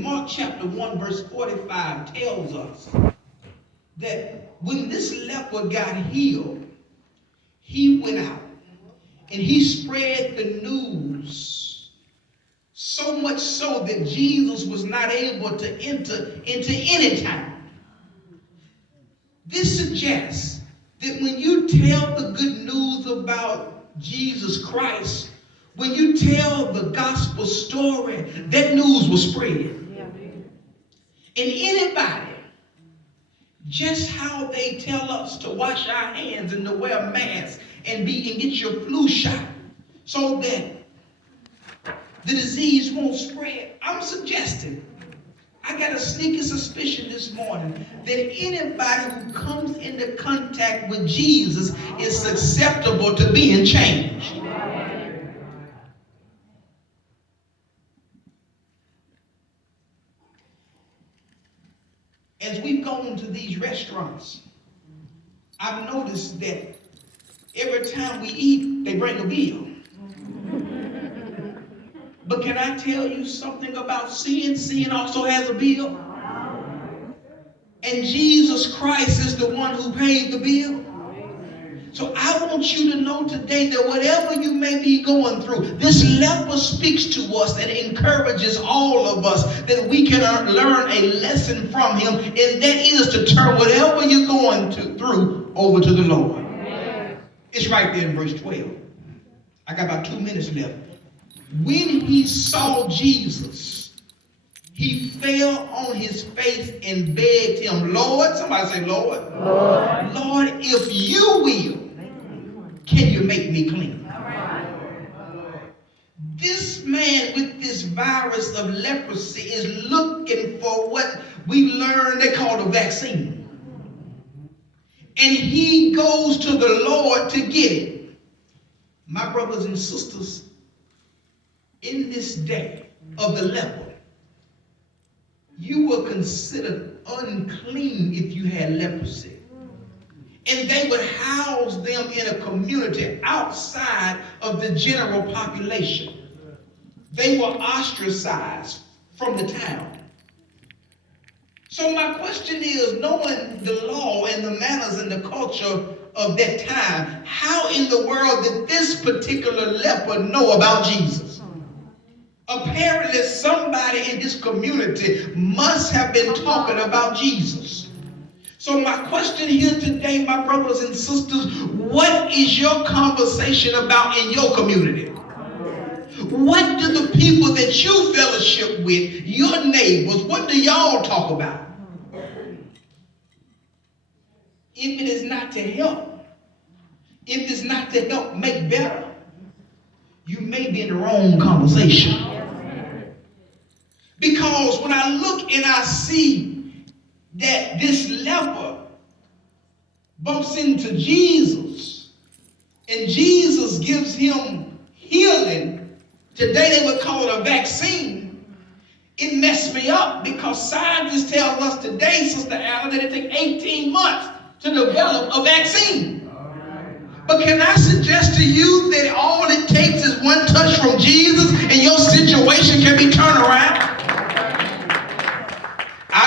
Mark chapter 1 verse 45 tells us that when this leper got healed, he went out and he spread the news, so much so that Jesus was not able to enter into any town. This suggests that when you tell the good news about Jesus Christ, when you tell the gospel story, that news will spread. And anybody, just how they tell us to wash our hands and to wear masks and get your flu shot so that the disease won't spread. I'm suggesting, I got a sneaky suspicion this morning that anybody who comes into contact with Jesus is susceptible to being changed. As we've gone to these restaurants, I've noticed that every time we eat, they bring a bill. But can I tell you something about sin? Sin also has a bill. And Jesus Christ is the one who paid the bill. So I want you to know today that whatever you may be going through, this leper speaks to us and encourages all of us that we can learn a lesson from him, and that is to turn whatever you're going through over to the Lord. It's right there in verse 12. I got about 2 minutes left. When he saw Jesus, he fell on his face and begged him, Lord, somebody say, Lord, Lord, if you will, can you make me clean? This man with this virus of leprosy is looking for what we learned they call a vaccine. And he goes to the Lord to get it. My brothers and sisters, in this day of the leper, you were considered unclean if you had leprosy. And they would house them in a community outside of the general population. They were ostracized from the town. So my question is, knowing the law and the manners and the culture of that time, how in the world did this particular leper know about Jesus? Apparently somebody in this community must have been talking about Jesus. So my question here today, my brothers and sisters, what is your conversation about in your community? What do the people that you fellowship with, your neighbors, what do y'all talk about? If it is not to help, if it's not to help make better, you may be in the wrong conversation. Because when I look and I see that this leper bumps into Jesus and Jesus gives him healing, today they would call it a vaccine, it messed me up because scientists tell us today, Sister Allen, that it takes 18 months to develop a vaccine. But can I suggest to you that all it takes is one touch from Jesus and your situation can be turned around?